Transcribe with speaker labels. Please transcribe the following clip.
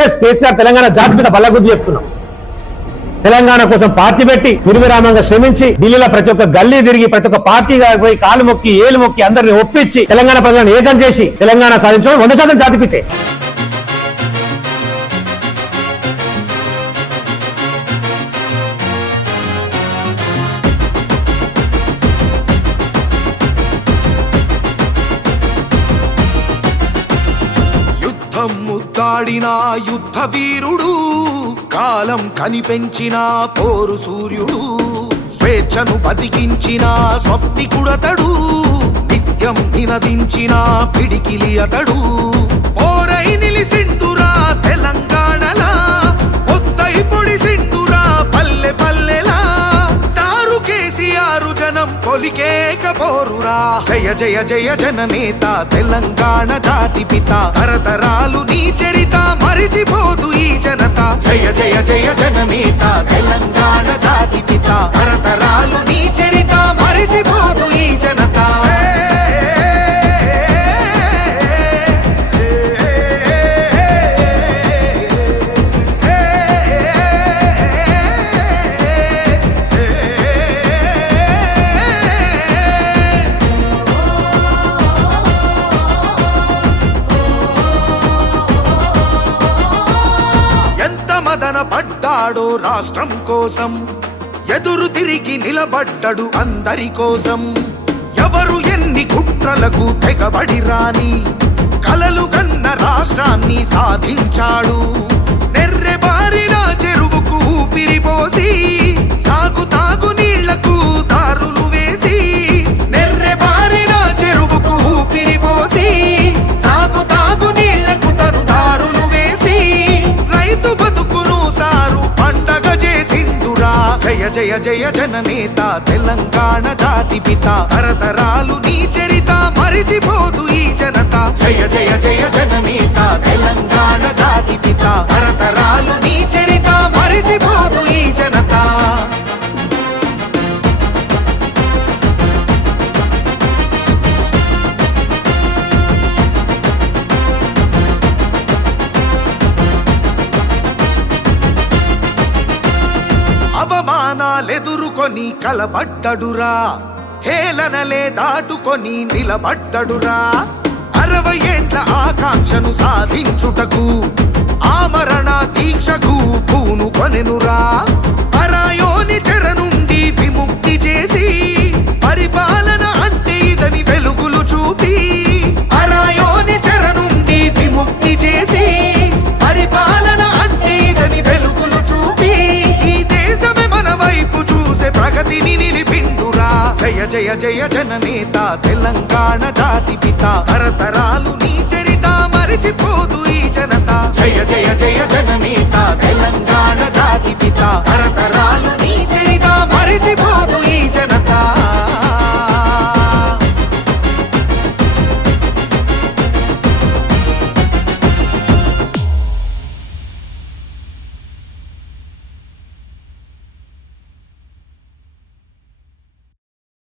Speaker 1: yes KCR Telangana జాతి మీద బల్లగుద్ది చెప్తున్నాం తెలంగాణ కోసం పార్టీ పెట్టి నిర్విరామంగా శ్రమించి ఢిల్లీలో ప్రతి ఒక్క గల్లీ తిరిగి ప్రతి ఒక్క పార్టీ పోయి కాలు మొక్కి ఏలు మొక్కి అందరిని ఒప్పించి తెలంగాణ ప్రజలను ఏకం చేసి తెలంగాణ సాధించడం వంద శాతం జాతిపితే
Speaker 2: పోరాడిన యుద్ధ వీరుడు కాలం కనిపెంచిన పోరు సూర్యుడు స్వేచ్ఛను బతికించిన స్వప్నికుడతడు నిత్యం వినదించిన పిడికిలి అతడు తొలికేకపోరురా జయ జయ జయ జననేత తెలంగాణ జాతి పిత తరతరాలు నీ చరిత మరిచిపోదు ఈ జనత జయ జయ జయ జననేత తెలంగాణ
Speaker 3: పడ్డాడో రాష్ట్రం కోసం ఎదురు తిరిగి నిలబడ్డాడు అందరి కోసం ఎవరు ఎన్ని కుట్రలకు తెగబడి రాని కలలు కన్న రాష్ట్రాన్ని సాధించాడు జయ జయ జననేత తెలంగాణ జాతి పిత తరతరాలు నీ చరిత మరిచిపోదు ఈ జనత జయ జయ జయ జననేత తెలంగాణ
Speaker 4: ఎదురుకొని కలబడ్డడురా హేళనలే దాటుకొని నిలబడ్డడురా అరవై ఏండ్ల ఆకాంక్షను సాధించుటకు ఆమరణ దీక్షకు పూను కొనెనురా అర జాతిని నిలిపిండురా జయ జయ జయ జననేత తెలంగాణ జాతి పిత తరతరాలు నీ చరిత మరిచిపోదు ఈ జనత జయ జయ జయ జననేత తెలంగాణ